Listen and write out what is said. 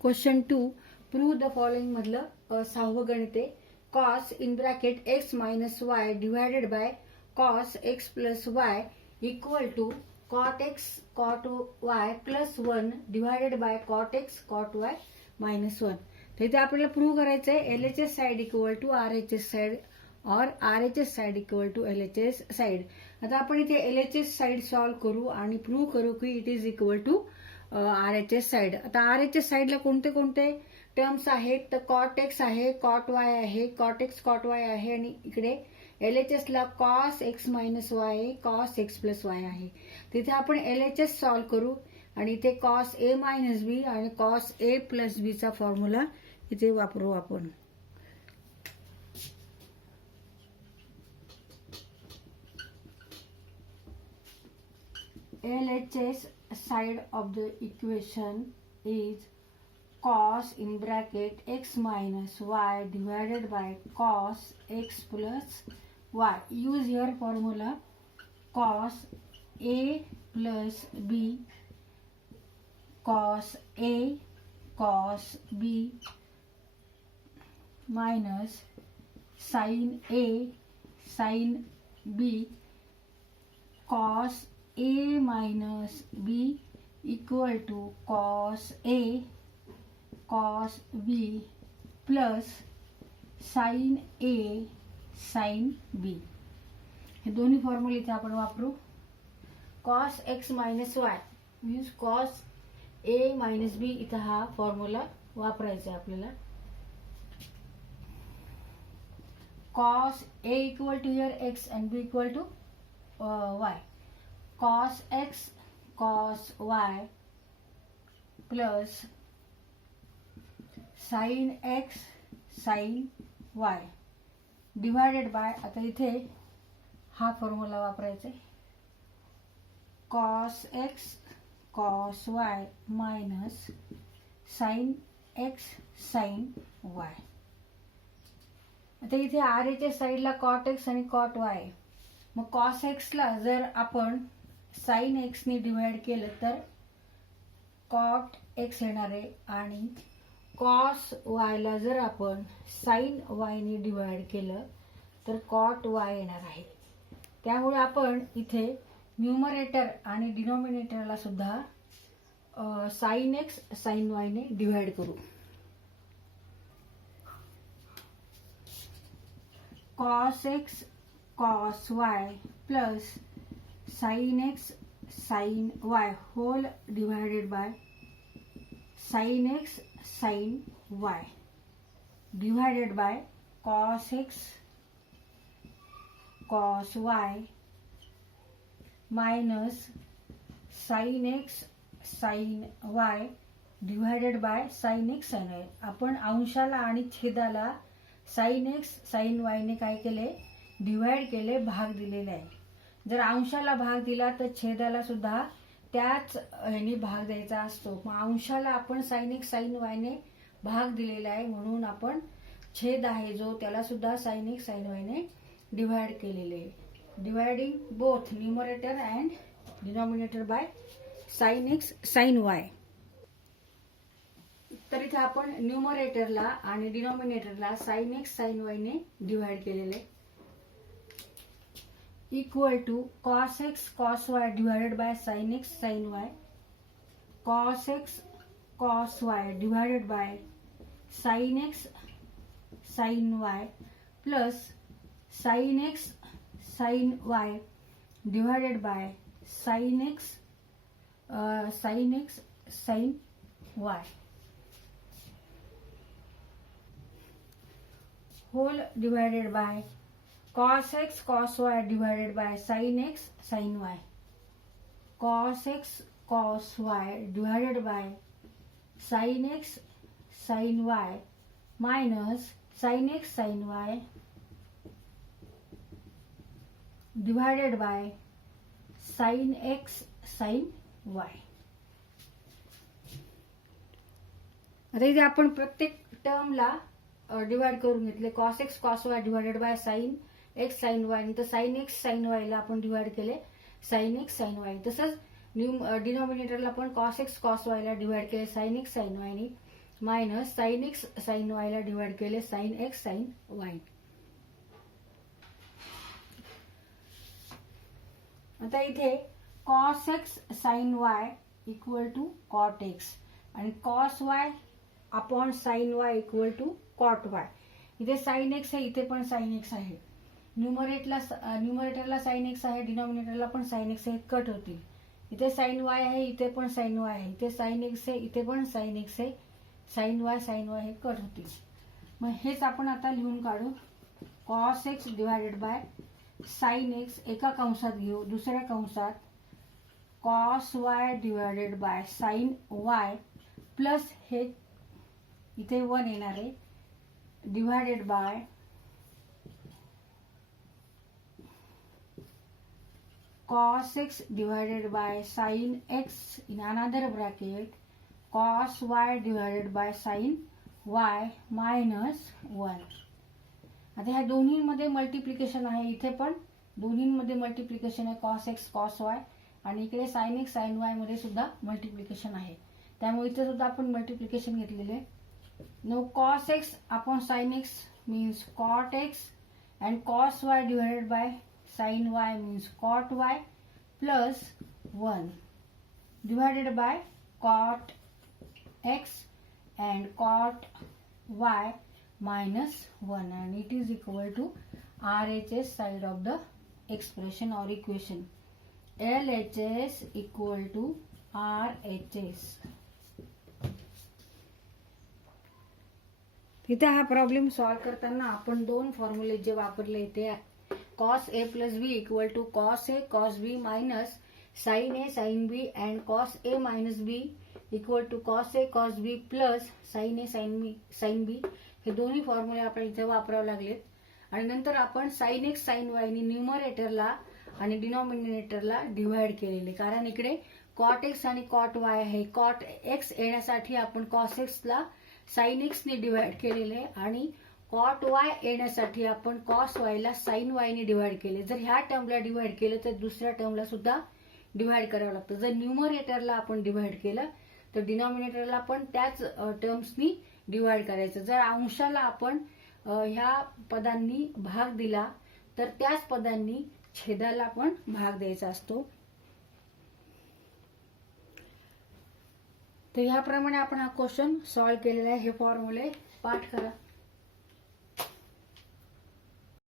Question 2 prove the following मधलं 6वं गणित आहे. Cos in bracket x minus y divided by cos x plus y equal to cot x cot y plus 1 divided by cot x cot y minus 1. तर इथे आपल्याला prove करायचं आहे LHS side equal to RHS side और RHS side equal to LHS side. आता आपण इथे LHS side solve करू आणि प्रूव्ह करू की it is equal to RHS side. आता RHS साइडला कोणते कोणते टर्म्स आहेत तर कॉट एक्स आहे, कॉट वाय आहे, कॉट एक्स कॉट वाय आहे आणि इकडे LHS ला कॉस एक्स मायनस वाय आहे, कॉस एक्स प्लस वाय आहे. तिथे आपण LHS सॉल्व करू आणि इथे कॉस ए मायनस बी आणि कॉस ए प्लस बी चा फॉर्म्युला इथे वापरू आपण. LHS side of the equation is cos in bracket x minus y divided by cos x plus y. Use here formula cos a plus b cos a cos b minus sin a sin b cos a minus b equal to cos a cos b plus sin a sin b. हे दोन्ही फॉर्म्युले इथे आपण वापरू. cos x minus y means cos a minus b इथं हा formula वापरायचा आहे आपल्याला. cos a equal to here x and b equal to y. cos x cos y plus sin x sin y divided by आता इथे हा formula वापरायचा आहे. cos x cos y minus sin x sin y. आता इथे RHS साइडला cot x आणि cot y. मग cos x ला जर आपण sin x ने डिवाइड केलं तर cot x येणार आहे आणि cos y ला जर आपण sin y ने डिवाइड केलं तर cot y येणार आहे. त्यामुळे आपण इथे न्यूमरेटर आणि डिनॉमिनेटरला सुद्धा sin x sin y ने डिवाइड करू. cos x cos y plus sin x sin y whole divided by sin x sin y divided by cos x cos y minus sin x sin y divided by sin x sin y. आपण अंशाला आणि छेदाला sin x sin y ने काय केले divide केले, भाग दिलेले आहे. जर अंशाला भाग दिला तर छेदाला सुद्धा त्याच ह्याने भाग द्यायचा असतो. मग अंशाला आपण sin x sin y ने भाग दिलेला आहे म्हणून आपण छेद आहे जो त्याला सुद्धा sin x sin y ने डिवाइड केलेले आहे. Dividing both numerator and denominator by sin x sin y. तर इथे आपण न्यूमरेटरला आणि डिनॉमिनेटरला sin x sin y ने डिवाइड केलेले. Equal to cos x cos y divided by sin x sin y cos x cos y divided by sin x sin y plus sin x sin y divided by sin x sin y whole divided by cos x cos y divided by sin x sin y cos x cos y divided by sin x sin y minus sin x sin y divided by sin x sin y. आता इथे आपण प्रत्येक टर्मला divide करून घेतले. cos x cos y divided by sin x sin y नंतर sin x sin y ला आपण divide केले sin x sin y. तसंच डिनॉमिनेटरला पण cos x cos y ला डिवाइड केले sin x sin y ने minus sine X sine Y ला डिवाइड केले साइन एक्स साइन वाय. आता इथे cos X sine Y equal to cot X आणि cos Y upon sine Y equal to cot Y. इथे sine X आहे, इथे पण साइन एक्स आहे. न्यूमरेटरला साइन एक्स आहे, डिनॉमिनेटरला पण साइन एक्स आहे, कट होतील. इथे साइन वाय आहे, इथे पण साइन वाय आहे, इथे साइन एक्स आहे, इथे पण साइन एक्स आहे, साइन वाय हे कट होतील. मग हेच आपण आता लिहून काढू. Cos x divided by sine x एका कंसात घेऊ, दुसऱ्या कंसात cos Y divided by sine Y plus हे इथे 1 येणार आहे divided by cos x divided by sin x in another bracket cos y divided by sin y minus 1. आता ह्या दोन्हीमध्ये मल्टिप्लिकेशन आहे, इथे पण दोन्हीमध्ये मल्टिप्लिकेशन आहे cos x cos y आणि इकडे sin x sin y मध्ये सुद्धा मल्टिप्लिकेशन आहे, त्यामुळे इथे सुद्धा आपण मल्टिप्लिकेशन घेतलेले. Now cos x upon sin x means cot x and cos y divided by sin y means cot y plus 1 divided by cot x and cot y minus 1 and it is equal to RHS side of the expression or equation. LHS equal to RHS. इथे हा problem solve करताना आपण दोन फॉर्म्युले जे वापरले ते cos a plus b equal to cos a cos b minus sin a sin b and cos a minus b equal to cos a cos b plus sin a sin b हे दोन्ही फॉर्म्युले आपण इथे वापरावे लागलेत. आणि नंतर आपण sin x sin y ने न्यूमरेटरला आणि डिनॉमिनेटरला डिवाइड केलेले, कारण इकडे cot x आणि cot y आहे. cot x येण्यासाठी आपण cos x ला sin x ने डिवाइड केलेले आणि cot y येण्यासाठी आपण cos y ला sin y ने डिवाइड केले. जर ह्या टर्मला डिवाइड केलं तर दुसऱ्या टर्मला सुद्धा डिवाइड करावं लागतं. जर न्यूमरेटरला आपण डिवाइड केलं तर डिनॉमिनेटरला पण त्याच टर्म्सनी डिवाइड करायचं. जर अंशाला आपण ह्या पदांनी भाग दिला तर त्याच पदांनी छेदाला पण भाग द्यायचा असतो. तर ह्याप्रमाणे आपण हा क्वेश्चन सॉल्व केलेला आहे. हे फॉर्म्युले पाठ करा.